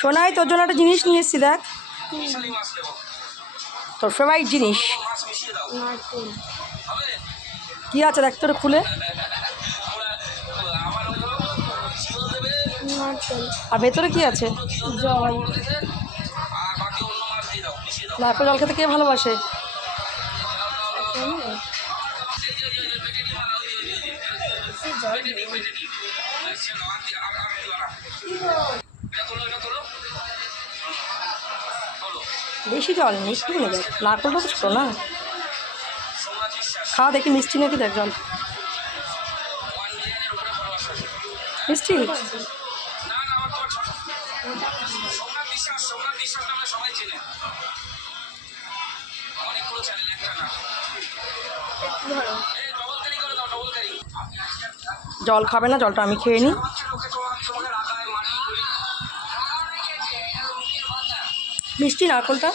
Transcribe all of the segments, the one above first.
সোনাই তোর জন্য একটা জিনিস নিয়ে এসেছি, দেখ তোর ফেভারিট জিনিস কি আছে দেখ তোর খুলে। আর ভেতরে কি আছে? জল। নারকেল জল খেতে কে ভালোবাসে? বেশি জল নেই, একটু নেই, দেখ নারকেলটা তো ছোটো না। খাওয়া দেখি মিষ্টি নাকি, দেখ জল মিষ্টি। জল খাবে না, জলটা আমি খেয়ে নিই। মিষ্টি নারকেলটা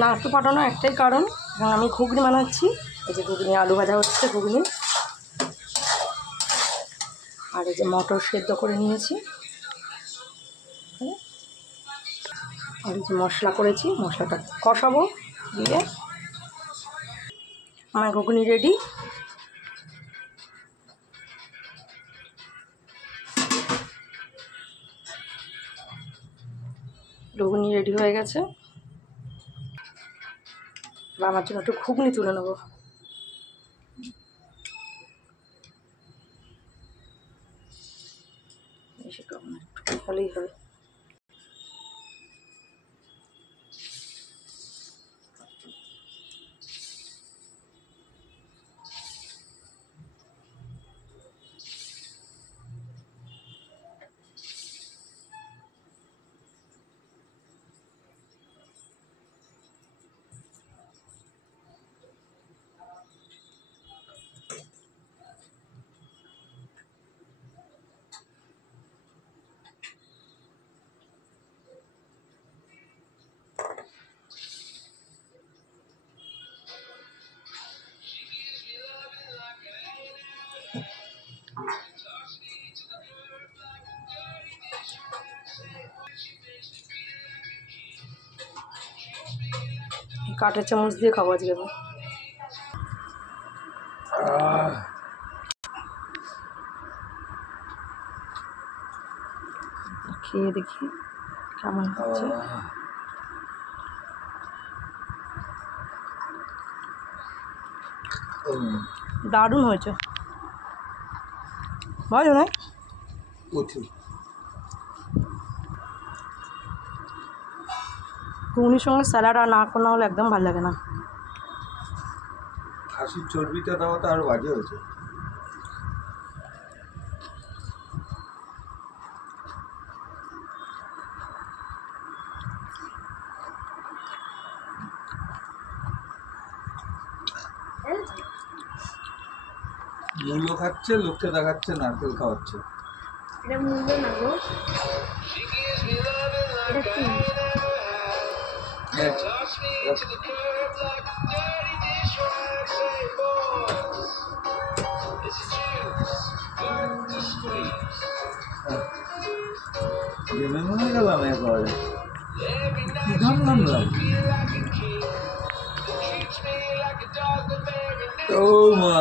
নারকেল ফাটানো একটাই কারণ, এবং আমি ঘুগনি বানাচ্ছি। এই যে ঘুগনি, আলু ভাজা হচ্ছে ঘুগনি, আর এই যে মটর সেদ্ধ করে নিয়েছি, আর এই যে মশলা করেছি, মশলাটা কষাবো দিয়ে। আমার ঘুগনি রেডি। ঘুগনি রেডি হয়ে গেছে। এবার আমার জন্য একটু ঘুগনি তুলে নেবো। একটু হলেই হবে। কাঠের চামচ দিয়ে খাবো আজকে। খেয়ে দেখি কেমন হচ্ছে। দারুণ হয়েছে, ভালো না? ঘুগনির সঙ্গে স্যালাড আর নারকেল না হলে একদম ভালো লাগে না। খাসির চর্বিটা দেওয়া তো আরো বাজে হয়েছে। মূল্য খাচ্ছে, লোককে দেখাচ্ছে নারকেল খাওয়াচ্ছে। এটা মূল্য না গো, এটা কি? মনে গেলাম একবারে কি গান গানলাম। ও মা